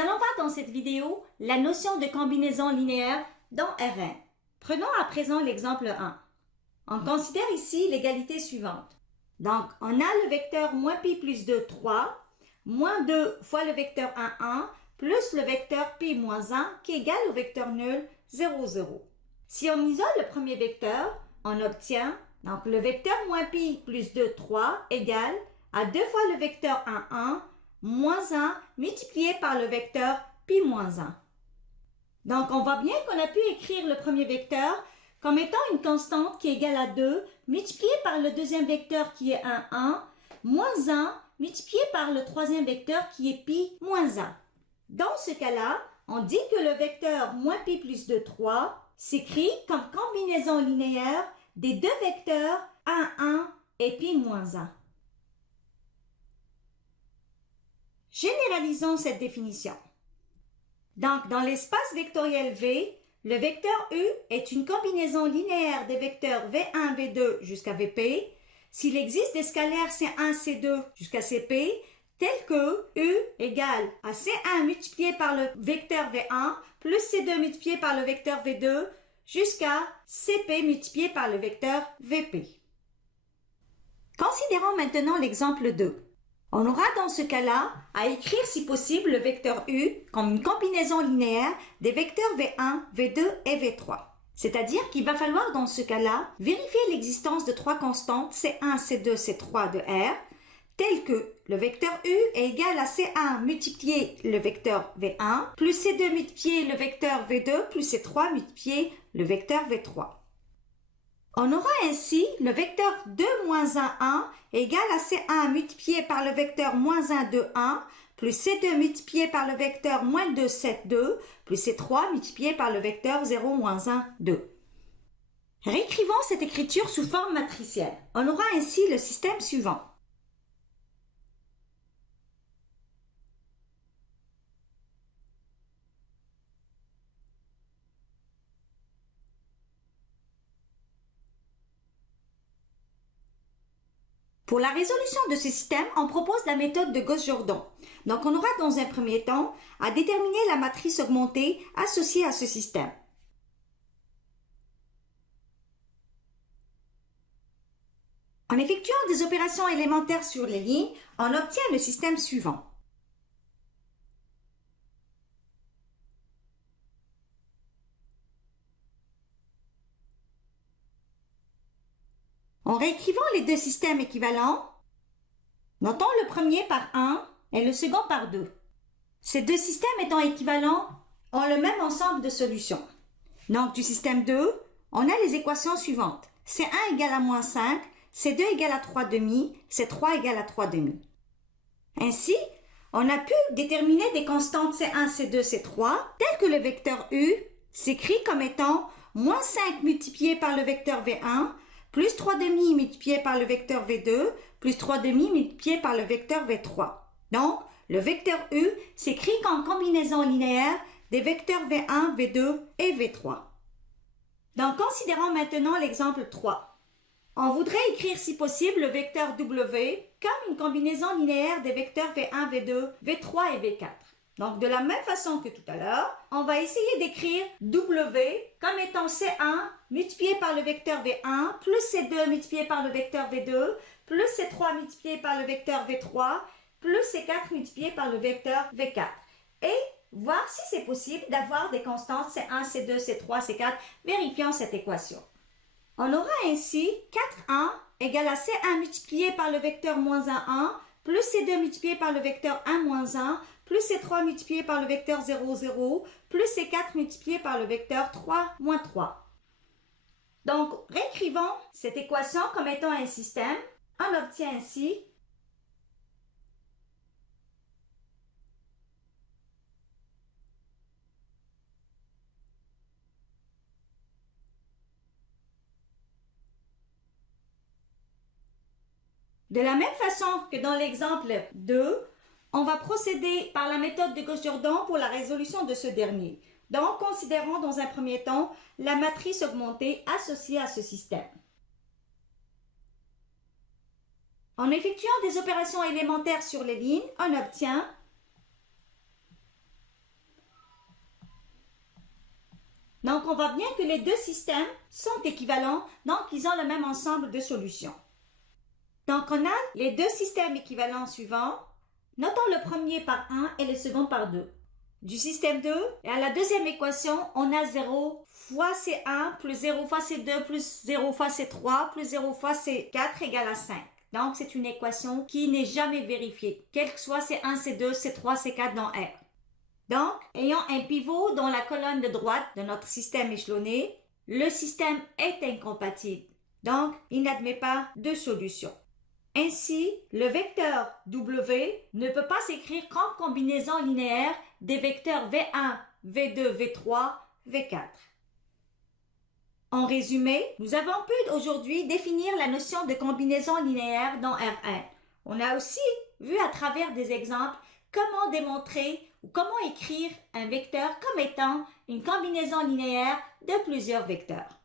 allons voir dans cette vidéo la notion de combinaison linéaire dans R1. Prenons à présent l'exemple 1. On considère ici l'égalité suivante. Donc, on a le vecteur moins pi plus 2, 3, moins 2 fois le vecteur 1, 1, plus le vecteur pi moins 1 qui est égal au vecteur nul 0, 0. Si on isole le premier vecteur, on obtient donc le vecteur moins pi plus 2, 3 égale à 2 fois le vecteur 1, 1 moins 1 multiplié par le vecteur pi moins 1. Donc, on voit bien qu'on a pu écrire le premier vecteur comme étant une constante qui est égale à 2 multiplié par le deuxième vecteur qui est 1, 1 moins 1 multiplié par le troisième vecteur qui est pi moins 1. Dans ce cas-là, on dit que le vecteur moins pi plus 2, 3 s'écrit comme combinaison linéaire des deux vecteurs 1, 1 et pi moins 1. Généralisons cette définition. Donc, dans l'espace vectoriel V, le vecteur U est une combinaison linéaire des vecteurs V1, V2 jusqu'à Vp s'il existe des scalaires C1, C2 jusqu'à Cp tels que U égale à C1 multiplié par le vecteur V1 plus C2 multiplié par le vecteur V2 jusqu'à Cp multiplié par le vecteur Vp. Considérons maintenant l'exemple 2. On aura dans ce cas-là à écrire si possible le vecteur U comme une combinaison linéaire des vecteurs V1, V2 et V3. C'est-à-dire qu'il va falloir dans ce cas-là vérifier l'existence de trois constantes C1, C2, C3 de R telles que le vecteur U est égal à C1 multiplié le vecteur V1 plus C2 multiplié le vecteur V2 plus C3 multiplié le vecteur V3. On aura ainsi le vecteur 2 moins 1, 1 égale à C1 multiplié par le vecteur moins 1, 2, 1 plus C2 multiplié par le vecteur moins 2, 7, 2 plus C3 multiplié par le vecteur 0, moins 1, 2. Réécrivons cette écriture sous forme matricielle. On aura ainsi le système suivant. Pour la résolution de ce système, on propose la méthode de Gauss-Jordan. Donc, on aura dans un premier temps à déterminer la matrice augmentée associée à ce système. En effectuant des opérations élémentaires sur les lignes, on obtient le système suivant. En réécrivant les deux systèmes équivalents, notons le premier par 1 et le second par 2. Ces deux systèmes étant équivalents ont le même ensemble de solutions. Donc, du système 2, on a les équations suivantes. C1 égale à moins 5, C2 égale à 3 demi, C3 égale à 3 demi. Ainsi, on a pu déterminer des constantes C1, C2, C3, telles que le vecteur U s'écrit comme étant moins 5 multiplié par le vecteur V1, plus 3 demi multiplié par le vecteur V2, plus 3 demi multiplié par le vecteur V3. Donc, le vecteur U s'écrit comme combinaison linéaire des vecteurs V1, V2 et V3. Donc, considérons maintenant l'exemple 3. On voudrait écrire si possible le vecteur W comme une combinaison linéaire des vecteurs V1, V2, V3 et V4. Donc, de la même façon que tout à l'heure, on va essayer d'écrire W comme étant C1 multiplié par le vecteur V1 plus C2 multiplié par le vecteur V2 plus C3 multiplié par le vecteur V3 plus C4 multiplié par le vecteur V4. Et voir si c'est possible d'avoir des constantes C1, C2, C3, C4, vérifiant cette équation. On aura ainsi 4,1 égale à C1 multiplié par le vecteur moins 1, 1 plus C2 multiplié par le vecteur 1, moins 1 plus C3 multiplié par le vecteur 0, 0 plus C4 multiplié par le vecteur 3, moins 3. Donc, réécrivons cette équation comme étant un système. On obtient ainsi de la même façon que dans l'exemple 2, on va procéder par la méthode de Gauss-Jordan pour la résolution de ce dernier. Donc, considérons dans un premier temps la matrice augmentée associée à ce système. En effectuant des opérations élémentaires sur les lignes, on obtient Donc, on voit bien que les deux systèmes sont équivalents, donc ils ont le même ensemble de solutions. Donc, on a les deux systèmes équivalents suivants. Notons le premier par 1 et le second par 2. Du système 2, et à la deuxième équation, on a 0 fois C1 plus 0 fois C2 plus 0 fois C3 plus 0 fois C4 égale à 5. Donc, c'est une équation qui n'est jamais vérifiée, quel que soit C1, C2, C3, C4 dans R. Donc, ayant un pivot dans la colonne de droite de notre système échelonné, le système est incompatible. Donc, il n'admet pas de solution. Ainsi, le vecteur W ne peut pas s'écrire qu'en combinaison linéaire des vecteurs V1, V2, V3, V4. En résumé, nous avons pu aujourd'hui définir la notion de combinaison linéaire dans R1. On a aussi vu à travers des exemples comment démontrer ou comment écrire un vecteur comme étant une combinaison linéaire de plusieurs vecteurs.